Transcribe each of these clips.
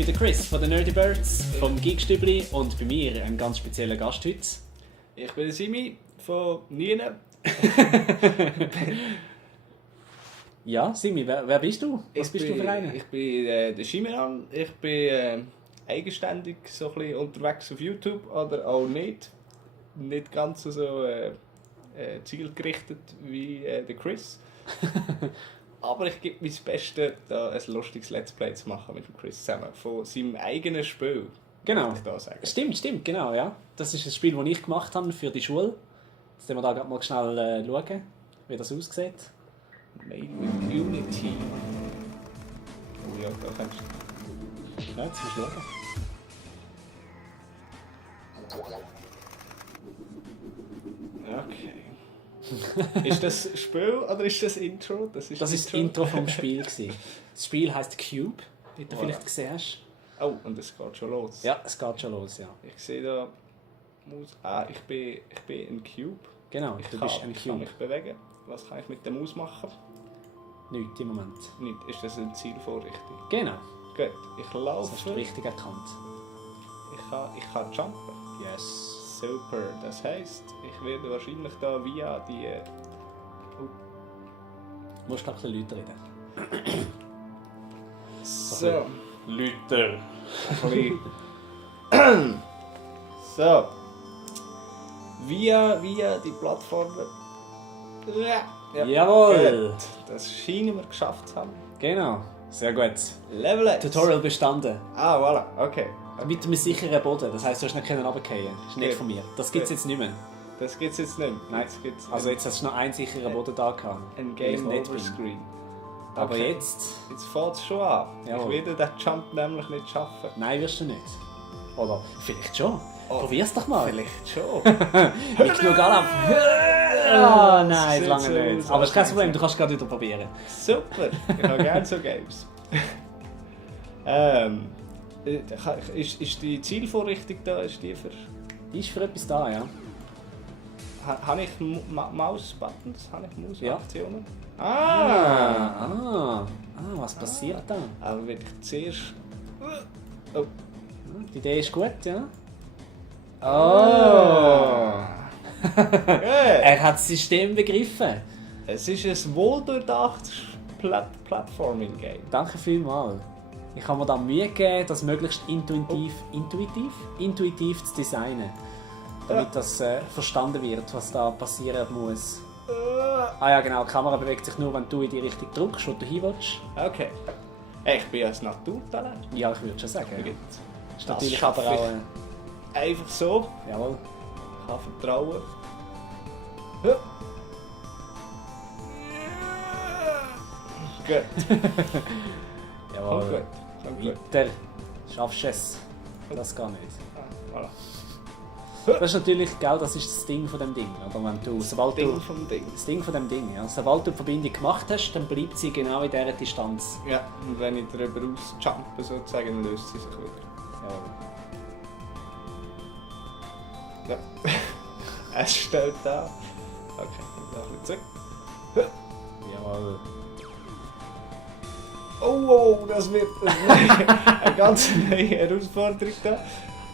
bin der Chris von den Nerdy Birds, vom Geekstübli und bei mir ein ganz spezieller Gast heute. Ich bin der Simi von Niene. Ja, Simi, wer bist du? Was bist du für einer? Ich bin der Shimiran. Ich bin eigenständig so ein bisschen unterwegs auf YouTube oder auch nicht. Nicht ganz so zielgerichtet wie der Chris. Aber ich gebe mein Bestes, da ein lustiges Let's Play zu machen mit dem Chris zusammen. Von seinem eigenen Spiel. Genau. Ich da sagen. Stimmt, genau, ja. Das ist ein Spiel, das ich gemacht habe für die Schule. Jetzt werden wir da gerade mal schnell schauen, wie das aussieht. Made with Unity. Oh ja, da kannst du. Ja, jetzt musst du schauen. Okay. Ist das Spiel oder ist das Intro? Das ist das Intro vom Spiel. Das Spiel heisst Cube, wie du vielleicht gesehen hast. Oh, und es geht schon los. Ja, es geht schon los, ja. Ich sehe da... ich bin ein Cube. Genau, du bist ein Ich kann Cube. mich bewegen. Was kann ich mit der Maus machen? Nichts im Moment. Nicht. Ist das eine Zielvorrichtung? Genau, Gut, ich das laufe. hast du richtig erkannt. Ich kann jumpen. Yes. Super. Das heisst, ich werde wahrscheinlich da via die... Du musst glaube ich ein bisschen lauter reden. So. Lauter. So. Via die Plattformen. Ja. Jawohl! Gut. Das scheinen wir geschafft zu haben. Genau, sehr gut. Level 1. Tutorial bestanden. Ah, voilà. Okay. Mit einem sicheren Boden, das heisst, du hast nicht runterfallen. Das ist nicht Gut. von mir. Das gibt es jetzt nicht mehr. Das gibt es jetzt nicht mehr. Nein. Jetzt gibt's Also jetzt hast du noch einen sicheren Boden da gehabt. ein weil ich Game nicht Over bin. Screen. Aber Okay. jetzt... Jetzt fängt es schon an. Jawohl. Ich werde den Jump nämlich nicht schaffen. Nein, wirst du nicht. Oder vielleicht schon. Oh. Probier's doch mal. Vielleicht schon. Mit genug Alarm. Ah, Oh nein, sieht lange so nicht. aus, Aber es ist kein als Problem, du kannst gerade wieder probieren. Super. Ich habe gerne so Games. Ist die Zielvorrichtung da? Ist die für... Ist für etwas da, ja? Habe ich Maus-Buttons? Habe ich Maus-Aktionen? Was passiert da? Aber wenn ich zuerst... Oh. Die Idee ist gut, ja? Oh! Er hat das System begriffen. Es ist ein wohldurchdachtes Platforming-Game. Danke vielmals. Ich habe mir da Mühe gegeben, das möglichst intuitiv zu designen. Damit das verstanden wird, was da passieren muss. Ah ja genau, die Kamera bewegt sich nur, wenn du in die Richtung drückst, wo du hin willst. Okay. Ich bin ein Naturtalent. Ja, ich würde schon sagen. Ja. Ist natürlich schaffe aber auch... Einfach so. Jawohl. Ich kann vertrauen. Gut. Jawohl. Kommt gut. Kommt gut. Weiter. Schaffst du es? Das geht nicht. Voilà. Das ist natürlich, gell, das ist das Ding von dem Ding. Oder wenn du, sobald Ding du, vom Ding. das Ding von dem Ding, ja. Sobald du die Verbindung gemacht hast, dann bleibt sie genau in dieser Distanz. Ja, und wenn ich darüber ausjumpe, sozusagen, dann löst sie sich wieder. Ja. Ja. Es steht da. Okay, ich noch ein bisschen zurück. Jawohl. Oh, das wird eine ganz neue Herausforderung da.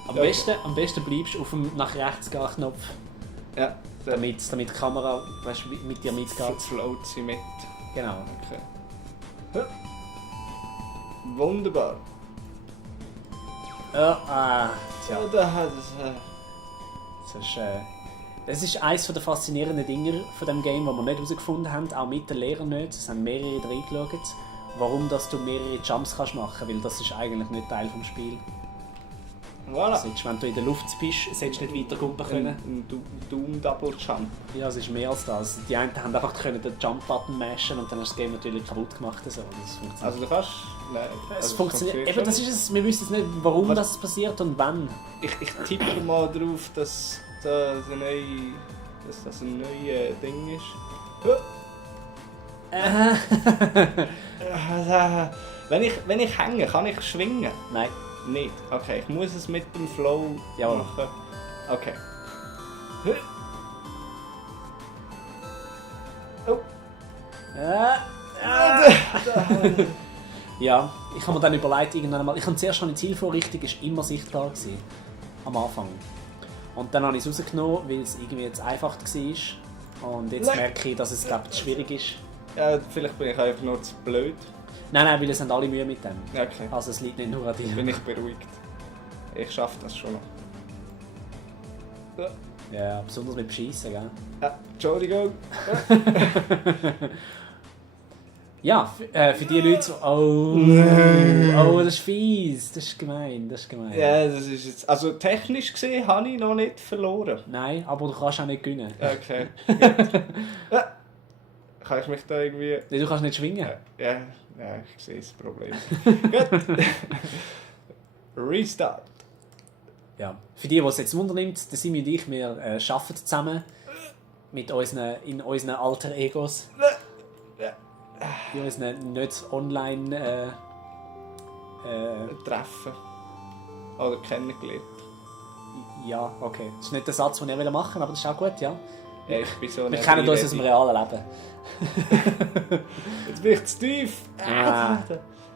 Am besten bleibst du auf dem nach rechts gehen Knopf, Ja, damit die Kamera weißt, mit dir mitgeht. float sie mit. Genau. Okay. Wunderbar. Ja, Ja, da hat es. das ist eines der faszinierenden Dinge von dem Game, das wir nicht herausgefunden haben, auch mit den Lehrern nicht. Es haben mehrere reingeschaut, warum dass du mehrere Jumps kannst machen, weil das ist eigentlich nicht Teil des Spiels. Voilà. Wenn du in der Luft bist, solltest du nicht weiter jumpen können. Ein Doom Double Jump. Ja, es ist mehr als das. Die einen haben einfach den Jump-Button mashen und dann hast du das Game natürlich kaputt gemacht. So. Das funktioniert. Also du kannst... Nein. Es Also funktioniert. Eben, schon. das ist es. Wir wissen jetzt nicht, warum das passiert und wann. Ich tippe mal drauf, dass das ein neues Ding ist. Wenn ich hänge, kann ich schwingen? Nein. Nicht. Okay, ich muss es mit dem Flow Jawohl. machen. Okay. Oh. Ja, ich habe mir dann überlegt, irgendwann mal, ich habe zuerst eine Zielvorrichtung, ist immer sichtbar gewesen, am Anfang. Und dann habe ich es rausgenommen, weil es irgendwie jetzt einfach war. Und jetzt merke ich, dass es glaube ich, schwierig ist. Ja, vielleicht bin ich einfach nur zu blöd. Nein, weil es haben alle Mühe mit dem. Okay. Also es liegt nicht nur an dir. Bin ich beruhigt. Ich schaffe das schon noch. Ja, besonders mit Beschissen, gell? Entschuldigung. Ja, für die Leute, oh, das ist fies, das ist gemein, Ja, das ist jetzt... Also technisch gesehen habe ich noch nicht verloren. Nein, aber du kannst auch nicht gewinnen. Okay. Kann ich mich da irgendwie... Nee, du kannst nicht schwingen. Ja, ich sehe das Problem. Gut. Restart. Ja. Für die, die es jetzt wundernimmt, der Simi und ich, wir arbeiten zusammen mit in unseren alter Egos. In unseren nicht online Treffen. Oder kennengelernt. Ja, okay. Das ist nicht der Satz, den ich machen will, aber das ist auch gut, ja. Ja, ich bin so Wir kennen uns aus dem realen Leben. Jetzt bin ich zu tief.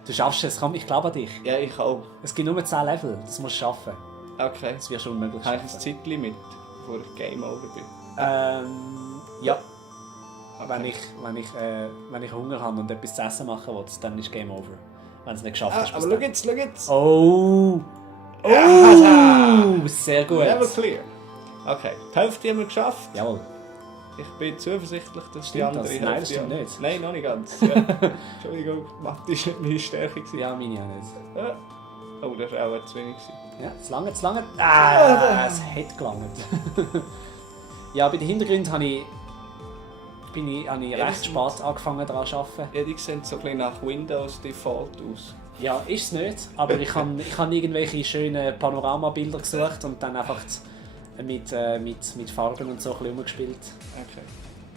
Du schaffst es, komm, ich glaube an dich. Ja, ich auch. Es gibt nur 10 Level, das musst du schaffen. Okay. Das wirst du unmöglich Habe ich schaffen. ein Zeitlimit, bevor ich Game Over bin? Ja. Okay. Wenn ich Hunger habe und etwas zu essen machen will, dann ist Game Over. Wenn du es nicht geschafft hast. Aber schau jetzt. Oh! Sehr gut. Level clear. Okay, die Hälfte haben wir geschafft. Jawohl. Ich bin zuversichtlich, dass Stimmt die andere das? Hälfte... Nein, das stimmt nicht. Nein, noch nicht ganz. Ja. Entschuldigung, Mathe war nicht meine Stärke. Ja, meine auch nicht. Ja. Oh, das war auch zu wenig. Ja, zu lange. Es hat gelangt. Ja, bei den Hintergründen habe ich recht spät angefangen daran zu arbeiten. Ja, die sehen so ein bisschen nach Windows Default aus. Ja, ist es nicht, aber ich habe irgendwelche schönen Panoramabilder gesucht und dann einfach mit Farben und so ein bisschen rumgespielt. Okay.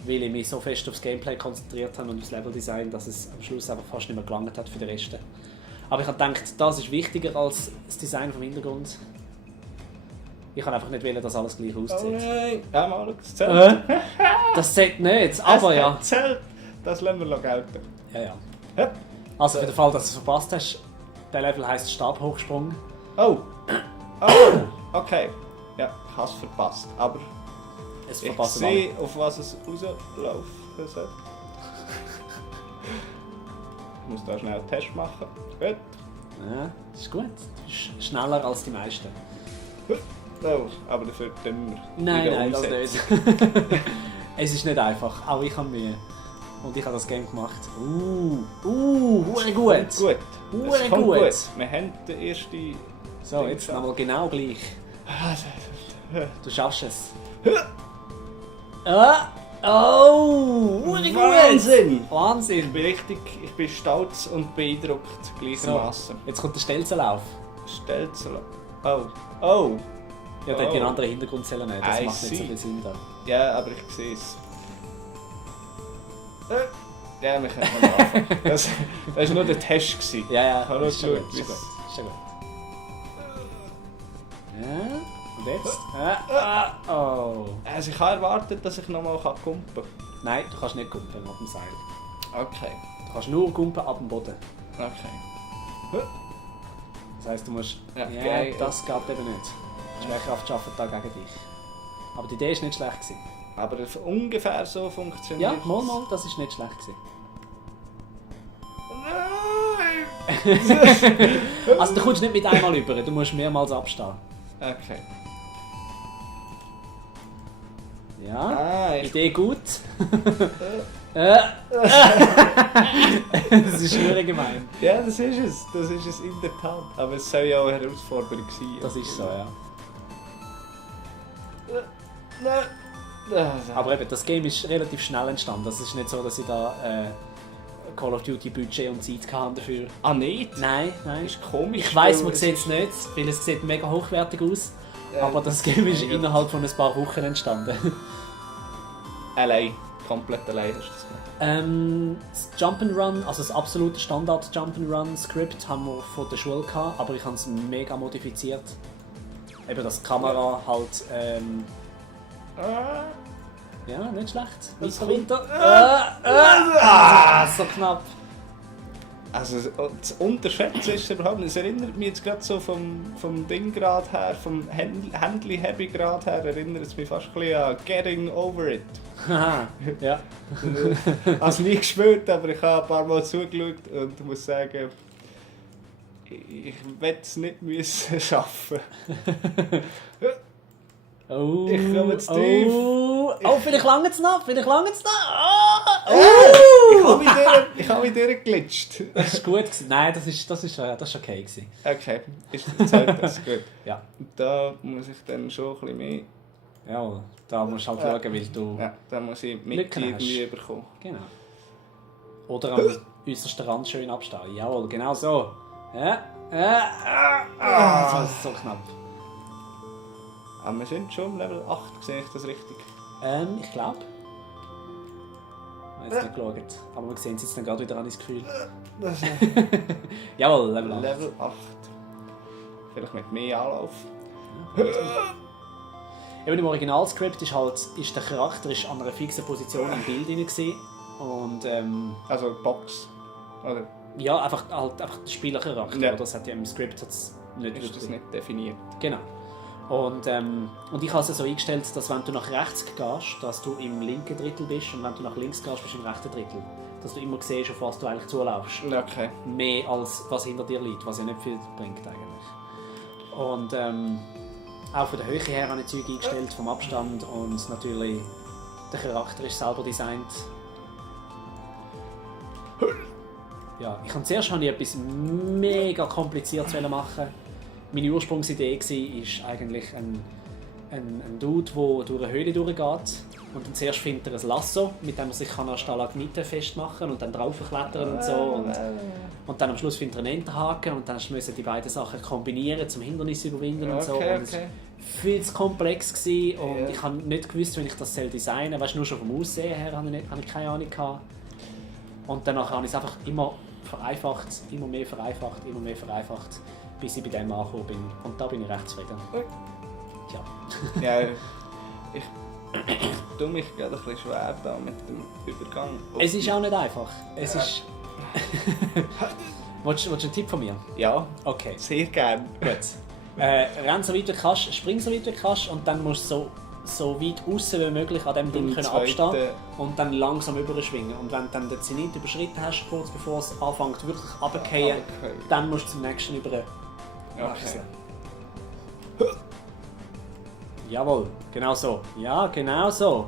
Weil ich mich so fest aufs Gameplay konzentriert habe und aufs Leveldesign, dass es am Schluss einfach fast nicht mehr gelangt hat für den Rest. Aber ich habe gedacht, das ist wichtiger als das Design vom Hintergrund. Ich kann einfach nicht wollen, dass alles gleich aussieht. Oh nein! Ja, mal, das zählt. Das zählt nicht, aber ja. Das zählt. Das lassen wir noch gelten. Ja. Also für den Fall, dass du es verpasst hast, der Level heisst Stabhochsprung. Oh! Okay. Ja, ich habe es verpasst. Aber Es ich verpassen sehe, auf was es rauslaufen soll. Ich muss da schnell einen Test machen. Gut. Ja, das ist gut. Du bist schneller als die meisten. Oh, aber dafür dümmer. Nein, das nicht. Es ist nicht einfach, aber ich habe Mühe. Und ich habe das Game gemacht. Hure gut. Es kommt Hure gut. gut. Wir haben den ersten... So, jetzt nochmal genau gleich. Du schaffst es. Hure gut. Wahnsinn! Wahnsinn. Ich bin stolz und beeindruckt gleichermaßen. Jetzt kommt der Stelzenlauf. Stelzler. Oh. Ja, der hat einen anderen Hintergrund nehmen. Das I macht nicht so see. viel Sinn da. Ja, aber ich sehe es. Ja, wir können mal anfangen. Das war nur der Test. Ja, Hallo, ist schon gut, gut. Ist bis- schon gut. Ja, und jetzt? Oh. Also ich habe erwartet, dass ich nochmal kumpen kann. Nein, du kannst nicht gumpen ab dem Seil. Okay. Du kannst nur gumpen ab dem Boden. Okay. Das heisst, du musst... Ja, Ja, geil. das geht eben nicht. Die Schwerkraft arbeitet da gegen dich. Aber die Idee war nicht schlecht gewesen. Aber ungefähr so funktioniert Ja, mal, das ist nicht schlecht gewesen. Nein! Also du kommst nicht mit einmal über, du musst mehrmals abstehen. Okay. Ja, Ich... Idee gut. Das ist nur gemein. Ja, das ist es. Das ist es in der Tat. Aber es soll ja auch eine Herausforderung sein. Das ist so, ja. Nein. Aber eben, das Game ist relativ schnell entstanden. Es ist nicht so, dass ich da Call of Duty Budget und Zeit hatte dafür. Ah, nicht? Nein. Das ist komisch. Ich weiss, weil man sieht es nicht, weil es sieht mega hochwertig aus. Aber das Game ist mega. innerhalb von ein paar Wochen entstanden. Allein. Komplett allein hast du das gemacht. Das Jump'n'Run, also das absolute Standard Jump'n'Run-Skript haben wir von der Schule gehabt, aber ich habe es mega modifiziert. Eben, dass die Kamera halt... ja, nicht schlecht. Das Weiter, kommt- weiter. So knapp. Also das Unterschätzen ist es überhaupt nicht. Es erinnert mich jetzt gerade so vom Dinggrad her, vom Handy-Heavy-Grad her, erinnert es mich fast ein bisschen an Getting Over It. Haha, ja. Ich habe es nie gespielt, aber ich habe ein paar Mal zugeschaut und muss sagen, ich werde es nicht müssen schaffen. Oh, Ich komme zu tief. Vielleicht lange es noch, Ich habe mich durchgeglitscht. Das ist gut gewesen. Nein, das ist okay gewesen. Okay, ist das gut. Ja. Da muss ich dann schon ein bisschen mehr... Ja, da musst du halt schauen, weil du... Ja, da muss ich mit Lücken irgendwie bekommen. Genau. Oder am äußersten Rand schön abstehen. Jawohl, genau so. Ja. Das ist so knapp. Aber wir sind schon im Level 8, sehe ich das richtig? Ich glaube. Ich habe jetzt nicht geschaut. Aber wir sehen es jetzt dann gerade wieder an, das Gefühl. Jawohl, Level 8. Level 8. Vielleicht mit mehr Anlauf. Eben im Originalscript ist der Charakter an einer fixen Position im Bild drin gewesen. Und Also Box, oder? ja, einfach der Spielercharakter. Ja. Das hat ja im Skript nicht Ist das nicht definiert? Genau. Und ich habe es so eingestellt, dass wenn du nach rechts gehst, dass du im linken Drittel bist und wenn du nach links gehst, bist du im rechten Drittel. Dass du immer siehst, auf was du eigentlich zulaufst. Okay. Mehr als was hinter dir liegt, was ja nicht viel bringt eigentlich. Und auch von der Höhe her habe ich Zeug eingestellt, vom Abstand und natürlich der Charakter ist selber designt. Ja, zuerst wollte ich etwas mega kompliziertes machen. Meine Ursprungsidee war eigentlich ein Dude, der durch eine Höhle durchgeht und dann zuerst findet er ein Lasso, mit dem er sich an Stalagmiten festmachen kann und dann draufklettern und so. Und dann am Schluss findet er einen Enterhaken und dann müssen die beiden Sachen kombinieren, zum Hindernis überwinden und so. Und es war viel zu komplex gewesen und ich habe nicht gewusst, wenn ich das designen soll. Weißt, nur schon vom Aussehen her hatte ich keine Ahnung gehabt. Und danach habe ich es einfach immer vereinfacht, immer mehr vereinfacht, bis ich bei dem angekommen bin. Und da bin ich recht zufrieden. Ja. Ja, ich tue mich gerade ein bisschen schwer da mit dem Übergang. Es ist auch nicht einfach. Es ist... Willst du einen Tipp von mir? Ja, Okay, sehr gern. gut. Renn so weit wie du kannst, spring so weit wie du kannst und dann musst du so weit außen wie möglich an dem Ding können abstehen und dann langsam überschwingen. Und wenn du dann den Zenit überschritten hast, kurz bevor es anfängt wirklich runterzufallen, dann musst du zum nächsten über. Okay. Jawohl, genau so. Ja, genau so.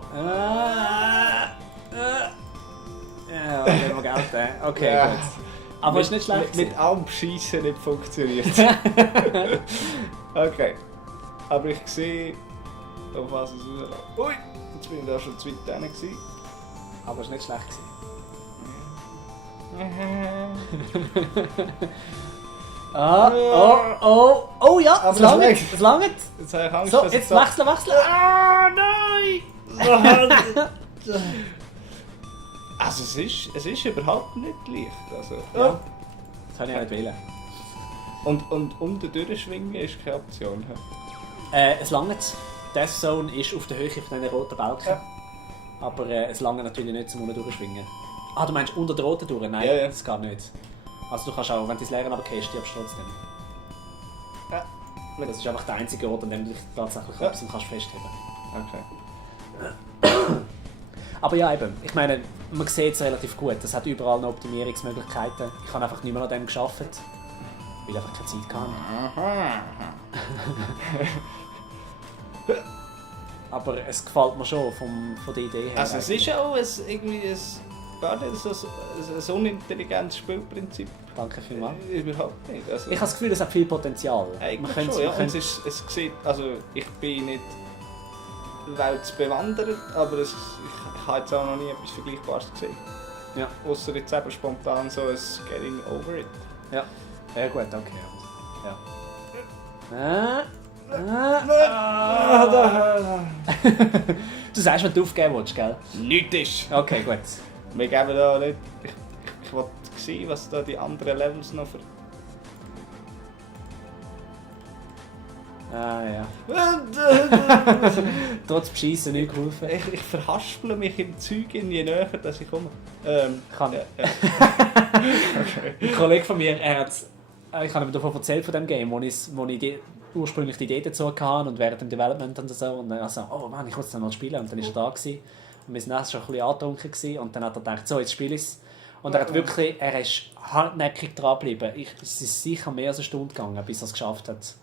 Ja, den wir gelten. Okay, Ja. gut. Aber ist nicht schlecht. Mit allem Schiessen nicht funktioniert. Okay. Aber ich sehe, auf was es rausläuft. Ui, jetzt bin ich da schon zu weit drin gewesen. Aber ist nicht schlecht Oh ja, Aber es langt. es Es langt. Jetzt habe ich Angst, So, dass jetzt ich wechseln. Ah, nein! Also es ist überhaupt nicht leicht. Also, Ja. Das habe ich auch nicht wählen. Und unten durchschwingen ist keine Option. Es langt. Death Zone ist auf der Höhe von diesen roten Balken. Ja. Aber es langt natürlich nicht zum unten durchschwingen. Ah, du meinst unter der roten durch? Nein, Ja. das geht nicht. Also du kannst auch, wenn du das Leeren runtergehst, stirbst du trotzdem. Ja. Das ist einfach der einzige Ort, an dem du dich tatsächlich absen kannst festheben. Okay. Aber ja, eben, ich meine, man sieht es relativ gut. Es hat überall noch Optimierungsmöglichkeiten. Ich habe einfach nicht mehr an dem gearbeitet, weil ich einfach keine Zeit hatte. Aber es gefällt mir schon von der Idee her. Also es ist auch gar nicht so ein unintelligentes Spielprinzip. Danke vielmals. Überhaupt nicht. Also, Ich habe das Gefühl, es hat viel Potenzial. eigentlich könnte- schon, ja. man Und könnte- es sieht, also ich bin nicht weltbewandert, aber ich habe jetzt auch noch nie etwas Vergleichbares gesehen. Ja. Ausser jetzt eben spontan so ein Getting Over It. Ja. Ja gut, okay. Du sagst, wenn du aufgeben willst, gell? Nichts ist! Okay, gut. Wir geben da nicht... Ich wollte sehen, was da die anderen Levels noch für... Ah ja. Trotz Beschissen nicht geholfen. Ich verhaspele mich im Zeug, je näher dass ich komme. Kann. Ja. Ein Kollege von mir, ich habe ihm davon erzählt von dem Game, wo ich ursprünglich die Idee dazu hatte und während dem Development und so. Und dann hat er gesagt, oh Mann, ich muss es dann noch spielen. Und dann war er da gewesen. Und wir waren schon ein bisschen angetrunken gewesen. Und dann hat er gedacht, so, jetzt spiele ich es. Und er ist hartnäckig dran geblieben. Es ist sicher mehr als eine Stunde gegangen, bis er es geschafft hat.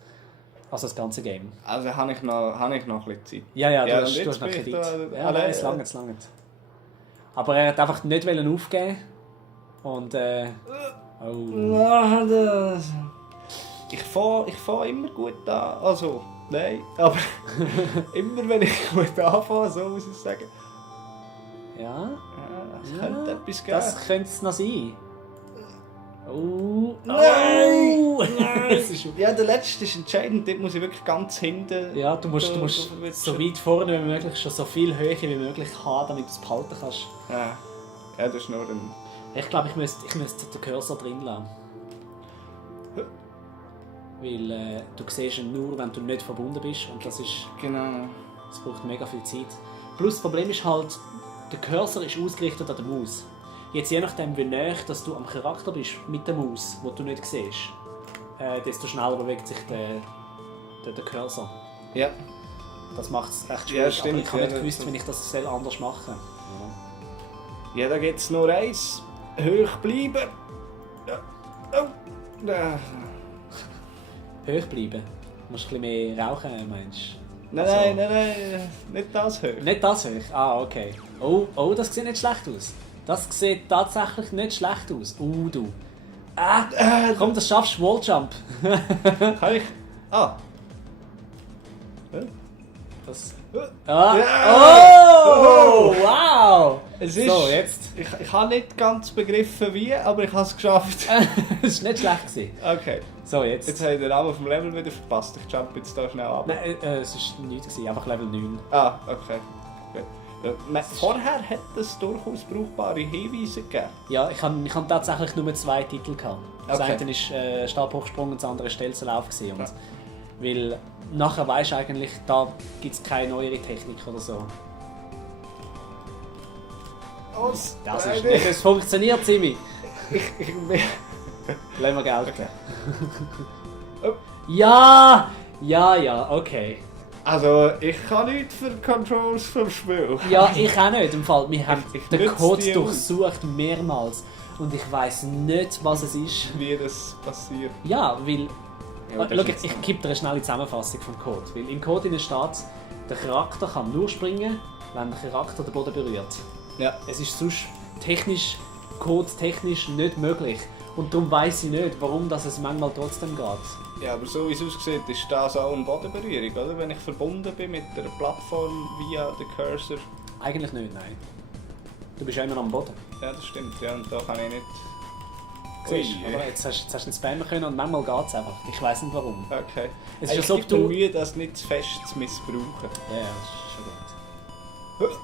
Also das ganze Game. Also habe ich noch ein bisschen Zeit. Ja, du hast noch Kredit. Ja, nein, es langt. Aber er hat einfach nicht aufgeben. Und Ich fange immer gut an. Also, nein, aber immer wenn ich gut anfange, so muss ich sagen. Ja. Es könnte etwas geben. Das könnte es noch sein. Oh. Nein! Oh. Ja, der letzte ist entscheidend. Dort muss ich wirklich ganz hinten... Ja, du musst so weit vorne wie möglich, schon so viel Höhe wie möglich haben, damit du es behalten kannst. Ja, das ist nur ein... Ich glaube, ich müsste den Cursor drin lassen. Weil du siehst ihn nur, wenn du nicht verbunden bist. Und das ist... Genau. Das braucht mega viel Zeit. Plus das Problem ist halt, der Cursor ist ausgerichtet an der Maus. Jetzt je nachdem, wie nah dass du am Charakter bist mit der Maus, die du nicht siehst, desto schneller bewegt sich der Cursor. Ja. Das macht es recht schwierig. Ja, stimmt. Aber ich habe nicht gewusst, wenn ich das anders machen soll. Ja, da gibt es nur eins. Hoch bleiben. Ja. Oh. Ja. Hoch bleiben? Du musst ein bisschen mehr rauchen, meinst du? Nein, nicht das hoch. Nicht das hoch? Ah, okay. Oh, das sieht nicht schlecht aus. Das sieht tatsächlich nicht schlecht aus. Du. Komm, das schaffst du. Walljump. Kann ich? Ah. Das. Ja. Oh! Wow! Es ist, so, jetzt. Ich habe nicht ganz begriffen wie, aber ich habe es geschafft. Das war nicht schlecht gewesen. Okay. So, jetzt. Jetzt habe ich den Namen vom Level wieder verpasst. Ich jump jetzt da schnell ab. Nein, es war nichts gewesen, einfach Level 9. Ah, okay. Vorher hat es durchaus brauchbare Hinweise gegeben. Ja, ich habe tatsächlich nur 2 Titel gehabt. Das Okay. eine war Stabhochsprung und das andere Stelzenlauf. Und weil nachher weisst du eigentlich, da gibt es keine neuere Technik oder so. Das ist nicht, es funktioniert ziemlich. Lassen wir gelten. Ja, okay. Also, ich kann nichts für Controls vom Spiel. Ja, ich auch nicht. Im Fall, wir haben Ich den nütze Code die durchsucht mehrmals und ich weiss nicht, was es ist. Wie das passiert. Ja, weil... Ja, Schau, ich gebe dir eine schnelle Zusammenfassung vom Code. Weil im Code steht, der Charakter kann nur springen, wenn der Charakter den Boden berührt. Ja. Es ist sonst codetechnisch nicht möglich. Und darum weiss ich nicht, warum das es manchmal trotzdem geht. Ja, aber so wie es aussieht, ist das auch eine Bodenberührung, oder? Wenn ich verbunden bin mit der Plattform via den Cursor. Eigentlich nicht, nein. Du bist ja immer am Boden. Ja, das stimmt, ja, und da kann ich nicht... Siehst du, aber jetzt hast du einen Spammen können und manchmal geht es einfach. Ich weiss nicht warum. Okay. Es ist, Ich als ob gebe mir du... Mühe, das nicht zu fest zu missbrauchen. Ja, das ist schon gut.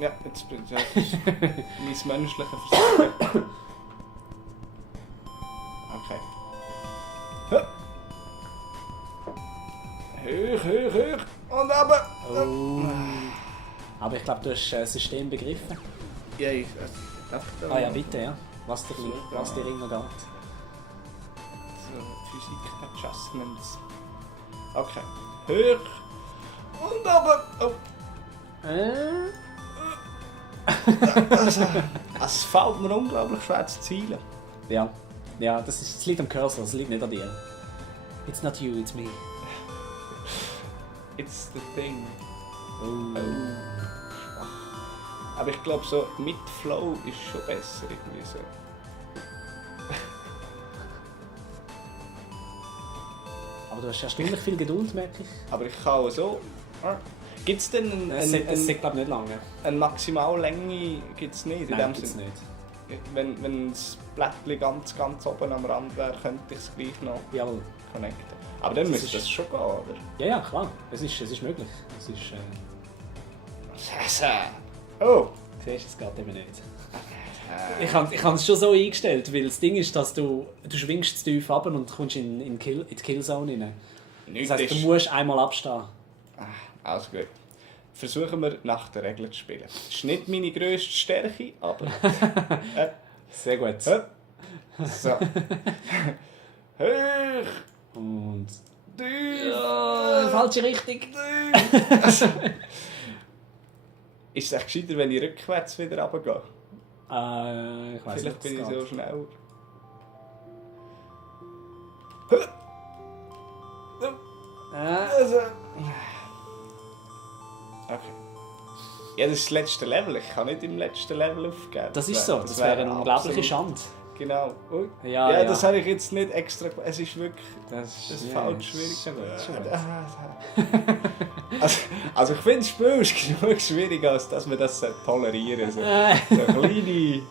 Ja, jetzt bin ich mein menschlicher Versuch. Okay. Hoch und runter. Oh. Aber ich glaube, du hast das System begriffen. Ja, darf ich da Ah ja, bitte, ja. Was dir immer geht. So, Physik-Adjustments. Okay. Hoch und runter. Oh. Es fällt mir unglaublich schwer zu zielen. Ja, das liegt am Cursor, das liegt nicht an dir. It's not you, it's me. It's the thing. Oh. Aber ich glaube, so mit Flow ist schon besser. Irgendwie so. Aber du hast erstaunlich viel Geduld, merke ich. Aber ich kann auch so. Gibt es denn Es sieht, glaube ich, nicht lange. eine Maximallänge? Gibt's nicht, in Nein, dem gibt's Sinn? nicht. Wenn das Blättchen ganz oben am Rand wäre, könnte ich es gleich noch Jawohl. connecten. Aber dann Das müsste ist- das schon gehen, oder? Ja, klar. Es ist möglich. Es ist... Oh! Siehst du, es geht eben nicht. Ich habe es schon so eingestellt, weil das Ding ist, dass du schwingst zu tief runter und kommst in die Killzone rein. Nichts Das heisst, du ist- musst einmal abstehen. Also gut. Versuchen wir nach der Regel zu spielen. Das ist nicht meine grösste Stärke, aber... Sehr gut. So. Hoch. Und... Tief. Ja, falsche Richtung. Ist es echt gescheiter, wenn ich rückwärts wieder runtergehe? Ich weiss Vielleicht nicht, bin ich so schneller. Also. Okay. Ja, das ist das letzte Level. Ich kann nicht im letzten Level aufgeben. Das ist so. Das wäre eine unglaubliche Schande. Genau. Ui. Ja. Das habe ich jetzt nicht extra... Es ist wirklich... Das ist ja, falsch schwierig. ist schon gut, schon gut. Also ich finde, das Spiel ist genug schwieriger, als dass wir das tolerieren. So kleine...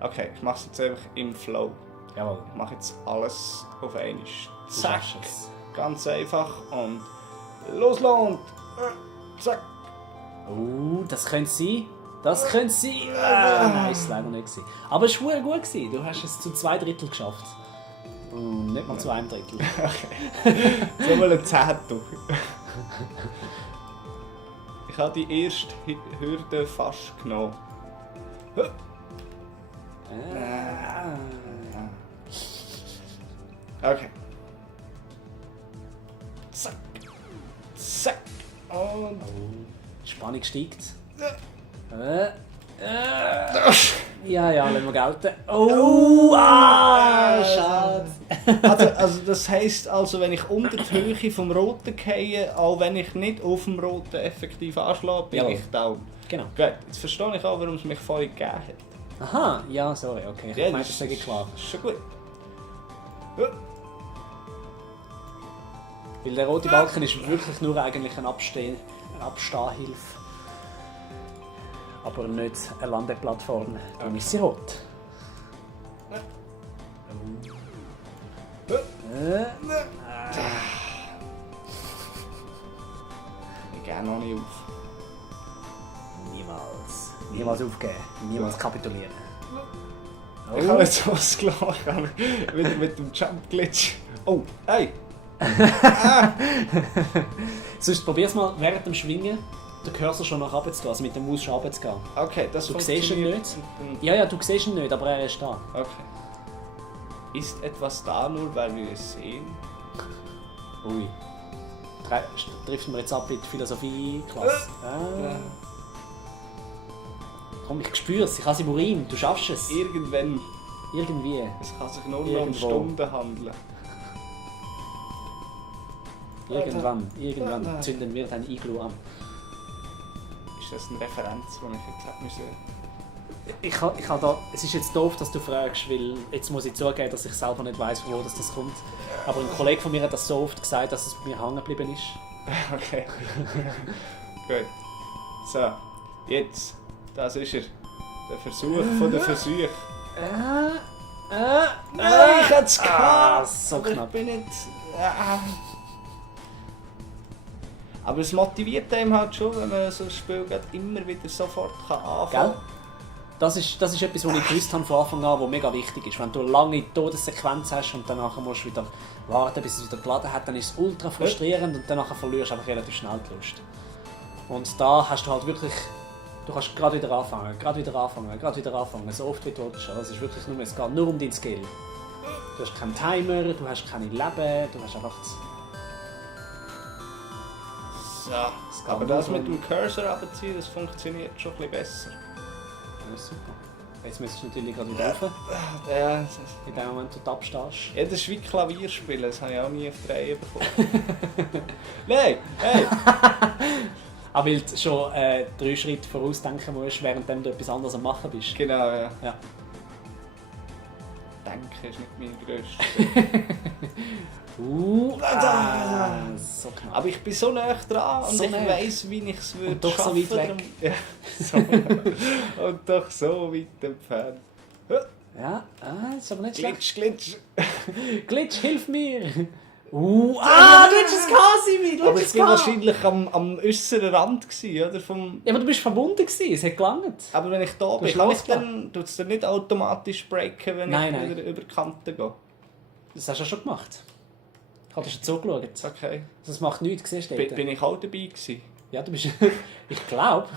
Okay, ich mache es jetzt einfach im Flow. Jawohl. Ich mache jetzt alles auf einmal. Du Zack. schaffst es. Ganz einfach und loslassen. Zack. Das könnte sein. Das könnte sein. Nein, ist es leider nicht gewesen. Aber es war gut gewesen. Du hast es zu 2/3 geschafft. Und nicht mal zu 1/3. So mal ein Zehntel. Ich habe die erste Hürde fast genommen. Okay. Zack. Zack. Und... Die Spannung steigt. Ja, lassen wir gelten. Schade. Also das heisst also, wenn ich unter die Höhe vom Roten gehe, auch wenn ich nicht auf dem Roten effektiv anschlage, bin Jawohl. ich down. Genau. Gut, jetzt verstehe ich auch, warum es mich vorhin gegeben hat. Aha, ja, sorry, okay. Ich meine, das sage ich klar. Ist schon gut. Weil der rote Balken ist wirklich nur eigentlich eine Abstehhilfe. Aber nicht eine Landeplattform. Dann ist sie rot. Ich gehe noch nicht auf. Niemals. Niemals aufgeben. Niemals kapitulieren. Ich habe jetzt was gelacht. Wieder mit dem Jump-Glitch. Oh, hey! Sonst probier's mal während dem Schwingen den Cursor schon nach oben zu tun, also mit der Maus schon runter zu gehen. Okay, das Du siehst ihn funktioniert. nicht. Ja, du siehst ihn nicht, aber er ist da. Okay. Ist etwas da nur, weil wir es sehen? Ui. Driften wir jetzt ab in die Philosophie-Klasse. Komm, ich spüre es, ich habe es im Urin, du schaffst es. Irgendwann. Irgendwie. Es kann sich nur noch um Irgendwo. Stunden handeln. Irgendwann zünden wir dein Iglu an. Ist das eine Referenz, die ich jetzt hätte müssen? Ich habe da, es ist jetzt doof, dass du fragst, weil jetzt muss ich zugeben, dass ich selber nicht weiss, von wo das kommt. Aber ein Kollege von mir hat das so oft gesagt, dass es bei mir hängen geblieben ist. Okay. Gut. So, jetzt. Das ist er. Der Versuch von der Versuch. Nein, ich hätte es gehabt! So Aber knapp. Ich bin nicht... Aber es motiviert einem halt schon, wenn man so ein Spiel immer wieder sofort anfangen kann. Gell? Das ist etwas, was ich gewusst habe von Anfang an, was mega wichtig ist. Wenn du eine lange Todessequenz hast und danach musst du wieder warten, bis es wieder geladen hat, dann ist es ultra frustrierend und danach verlierst du einfach relativ schnell die Lust. Und da hast du halt wirklich... Du kannst gerade wieder anfangen, so oft wie du willst. Das ist wirklich nur, es geht nur um deinen Skill. Du hast keinen Timer, du hast keine Leben, du hast einfach... So. Aber das mit dem Cursor abziehen, das funktioniert schon ein bisschen besser. Ja, super. Jetzt müsstest du natürlich gerade wieder rauf, Ja, in dem Moment, wo du abstehst. das ist wie Klavierspielen, das habe ich auch nie auf die Reihe bekommen. Nein, hey! Aber weil du schon 3 Schritte vorausdenken musst, während du etwas anderes am machen bist. Genau, ja. Ja. Denken ist nicht meine grösste. So knapp. Aber ich bin so nah dran und So ich nah. weiss, wie ich es würde Und doch so weit weg. Ja, so. Und doch so weit entfernt. Ja, ist aber nicht schlecht. Glitch. Glitch, hilf mir! Du hättest es gehabt, Simi! Aber ich war wahrscheinlich am äußeren Rand gewesen, oder? Ja, aber du bist verbunden gewesen, es hat gelangt. Aber wenn ich da bin, hast kann ich losgelassen. dann, tut es dann nicht automatisch breaken, wenn Nein, ich nein. wieder über die Kante gehe? Das hast du ja schon gemacht. Ich habe dir schon zugeschaut. Okay. Das macht nichts, siehst du dort? Bin ich auch dabei gewesen? Ja, du bist... ich glaube...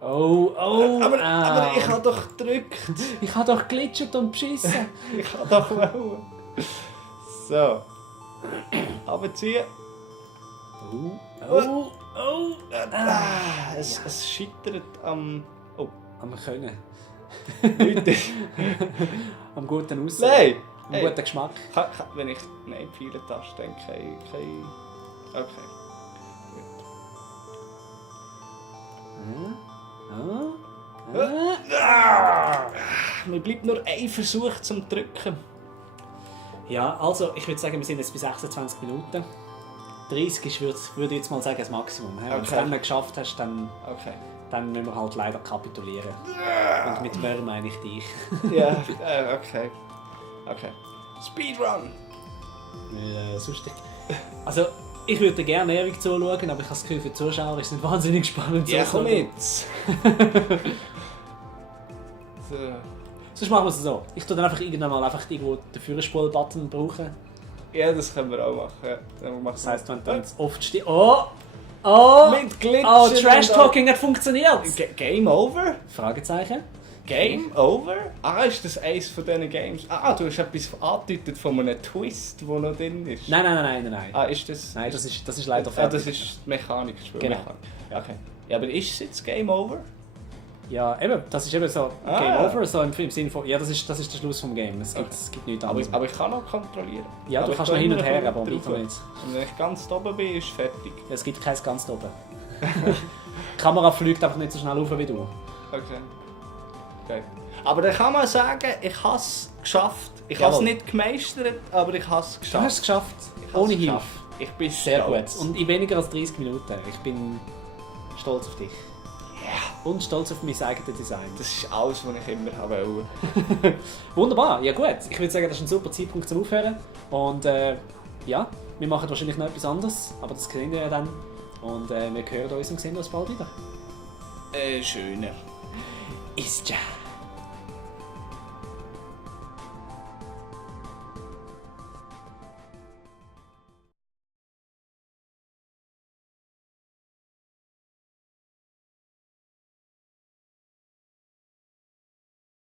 Oh, Aber ich habe doch gedrückt. Ich habe doch glitschert und beschissen. Ich habe doch wollen. So. Runterziehen. Es scheitert am... Oh. Am Können. Nichts. Am guten Aussehen. Nein! Am guten Geschmack. Wenn ich... Nein, Pfeilentasche, dann kein... Okay. Mir bleibt nur ein Versuch zum Drücken. Ja, also ich würde sagen, wir sind jetzt bei 26 Minuten. 30 ist, würde ich jetzt mal sagen, das Maximum. Wenn du es dann nicht geschafft hast, dann müssen wir halt leider kapitulieren. Und mit mir meine ich dich. Ja, okay. Speedrun! Sonst also, ich würde gerne ewig zuschauen, aber ich habe das Gefühl, für die Zuschauer ist es nicht wahnsinnig spannend. Ja, komm jetzt! So. Sonst machen wir es so. Ich tue dann einfach irgendwann mal irgendwo den Führerspul-Button brauchen. Ja, das können wir auch machen. Ja. Das heisst, wenn dann oft steht... Oh! Mit Glitchen! Oh, Trash-Talking hat funktioniert! Game over? Fragezeichen. Game over? Ist das eines von diesen Games? Du hast etwas angedeutet von einem Twist, der noch drin ist. Nein. Ist das... Nein, das ist leider fertig. Das ist die Mechanik. Genau. Okay. Ja, aber ist es jetzt Game over? Ja, eben, das ist eben so Game Over, so im Sinne von, ja, das ist der Schluss vom Game, es gibt nichts anderes. Aber ich kann noch kontrollieren. Ja, du kannst noch hin und her, aber weiter nicht. Und wenn ich ganz oben bin, ist fertig. Ja, es gibt keins ganz oben. Die Kamera fliegt einfach nicht so schnell auf wie du. Okay. Aber dann kann man sagen, ich habe es geschafft. Ich habe es nicht gemeistert, aber ich habe es geschafft. Du hast es geschafft, ohne Hilfe. Ich bin sehr stolz. gut. Und in weniger als 30 Minuten. Ich bin stolz auf dich. Und stolz auf mein eigenes Design. Das ist alles, was ich immer wollte. Wunderbar, ja gut. Ich würde sagen, das ist ein super Zeitpunkt zum Aufhören. Und ja, wir machen wahrscheinlich noch etwas anderes, aber das sehen wir ja dann. Und wir hören uns und sehen uns bald wieder. Schöner. Ist ja.